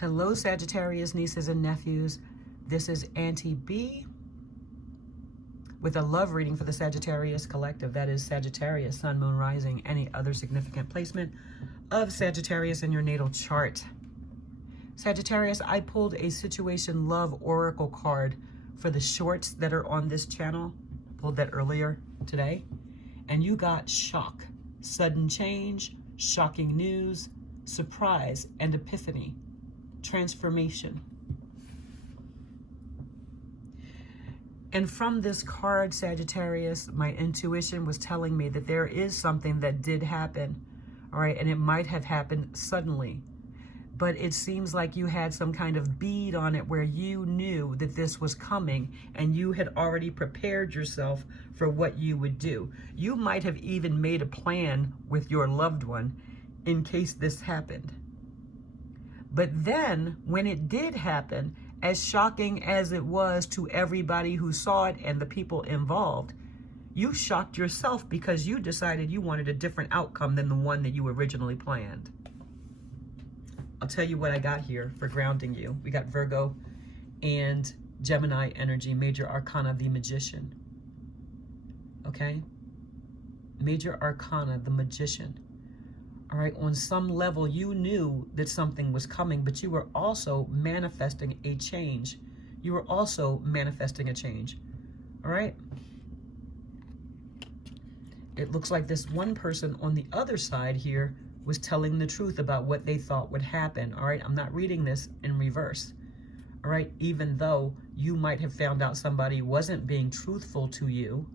Hello, Sagittarius nieces and nephews. This is Auntie B with a love reading for the Sagittarius collective. That is Sagittarius, Sun, Moon, Rising, any other significant placement of Sagittarius in your natal chart. Sagittarius, I pulled a Situation Love Oracle card for the shorts that are on this channel. Pulled that earlier today. And you got shock, sudden change, shocking news, surprise, and epiphany. Transformation. And from this card, Sagittarius, my intuition was telling me that there is something that did happen, all right, and it might have happened suddenly, but it seems like you had some kind of bead on it where you knew that this was coming and you had already prepared yourself for what you would do. You might have even made a plan with your loved one in case this happened. But then, when it did happen, as shocking as it was to everybody who saw it and the people involved, you shocked yourself because you decided you wanted a different outcome than the one that you originally planned. I'll tell you what I got here for grounding you. We got Virgo and Gemini energy, major arcana, the Magician. Okay? Major arcana, the Magician. All right, on some level, you knew that something was coming, but you were also manifesting a change. You were also manifesting a change. All right? It looks like this one person on the other side here was telling the truth about what they thought would happen. All right, I'm not reading this in reverse. All right, even though you might have found out somebody wasn't being truthful to you.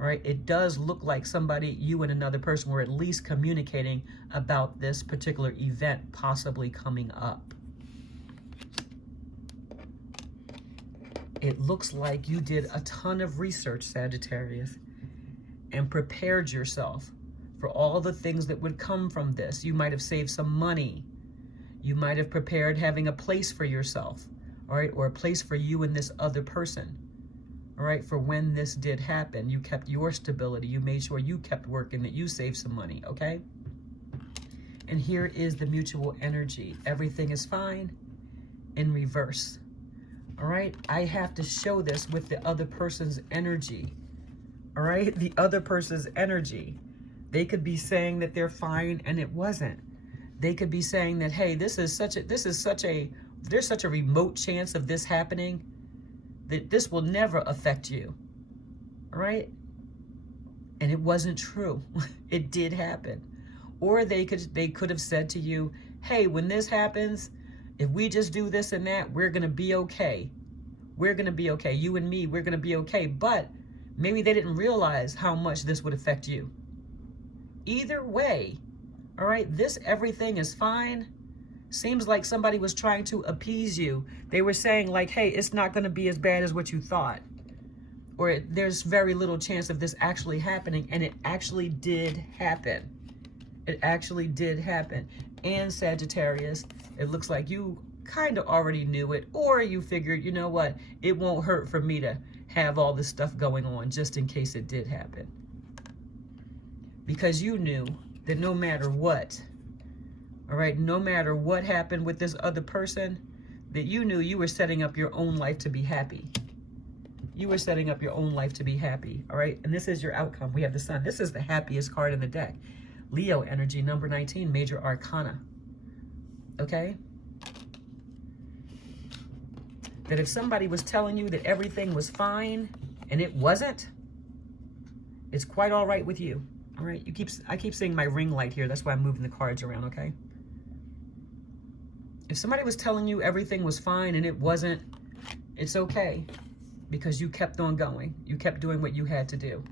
All right, it does look like somebody, you and another person, were at least communicating about this particular event possibly coming up. It looks like you did a ton of research, Sagittarius, and prepared yourself for all the things that would come from this. You might have saved some money. You might have prepared having a place for yourself, all right, or a place for you and this other person. All right, for when this did happen, you kept your stability. You made sure you kept working, that you saved some money, okay? And here is the mutual energy. Everything is fine in reverse. All right, I have to show this with the other person's energy. All right, the other person's energy. They could be saying that they're fine and it wasn't. They could be saying that, hey, there's such a remote chance of this happening that this will never affect you, all right? And it wasn't true. It did happen. Or they could have said to you, hey, when this happens, if we just do this and that, we're gonna be okay. We're gonna be okay. You and me, we're gonna be okay. But maybe they didn't realize how much this would affect you. Either way, all right, this everything is fine. Seems like somebody was trying to appease you. They were saying like, hey, it's not going to be as bad as what you thought. Or there's very little chance of this actually happening. And it actually did happen. It actually did happen. And Sagittarius, it looks like you kind of already knew it. Or you figured, you know what, it won't hurt for me to have all this stuff going on just in case it did happen. Because you knew that no matter what, all right, no matter what happened with this other person, that you knew you were setting up your own life to be happy. You were setting up your own life to be happy, all right? And this is your outcome. We have the Sun. This is the happiest card in the deck. Leo energy, number 19, major arcana, okay? That if somebody was telling you that everything was fine and it wasn't, it's quite all right with you, all right? I keep seeing my ring light here. That's why I'm moving the cards around, okay? If somebody was telling you everything was fine and it wasn't, it's okay, because you kept on going. You kept doing what you had to do.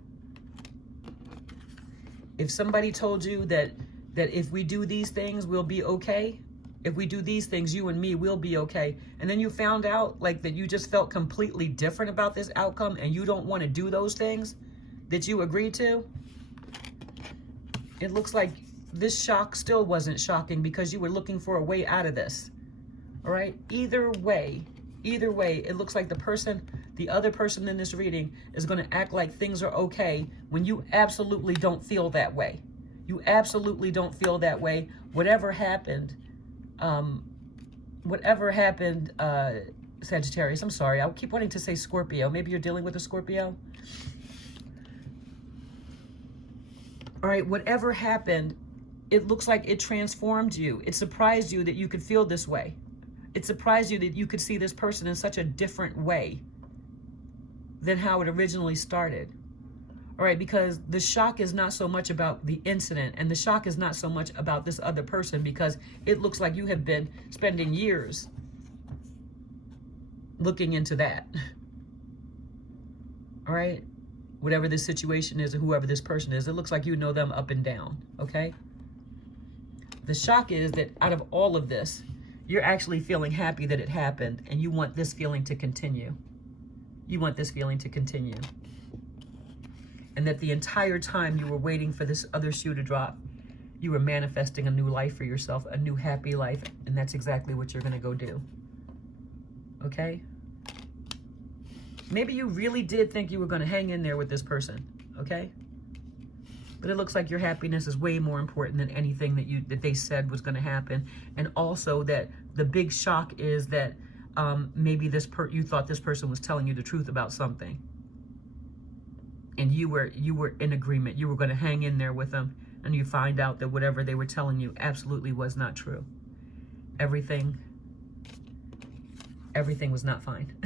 If somebody told you that if we do these things, we'll be okay. If we do these things, you and me, we'll be okay. And then you found out like that you just felt completely different about this outcome and you don't want to do those things that you agreed to. It looks like this shock still wasn't shocking because you were looking for a way out of this. All right, either way, it looks like the other person in this reading is going to act like things are okay when you absolutely don't feel that way. You absolutely don't feel that way. Whatever happened, whatever happened, Sagittarius, I'm sorry, I keep wanting to say Scorpio. Maybe you're dealing with a Scorpio. All right, whatever happened, it looks like it transformed you. It surprised you that you could feel this way. It surprised you that you could see this person in such a different way than how it originally started. All right, because the shock is not so much about the incident, and the shock is not so much about this other person, because it looks like you have been spending years looking into that. All right, whatever this situation is, or whoever this person is, it looks like you know them up and down, okay? The shock is that out of all of this, you're actually feeling happy that it happened, and you want this feeling to continue. You want this feeling to continue. And that the entire time you were waiting for this other shoe to drop, you were manifesting a new life for yourself, a new happy life, and that's exactly what you're gonna go do. Okay? Maybe you really did think you were gonna hang in there with this person, okay? But it looks like your happiness is way more important than anything that they said was gonna happen. And also that the big shock is that maybe you thought this person was telling you the truth about something. And you were in agreement. You were going to hang in there with them, and you find out that whatever they were telling you absolutely was not true. Everything was not fine.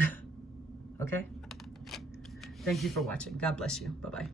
Okay? Thank you for watching. God bless you. Bye-bye.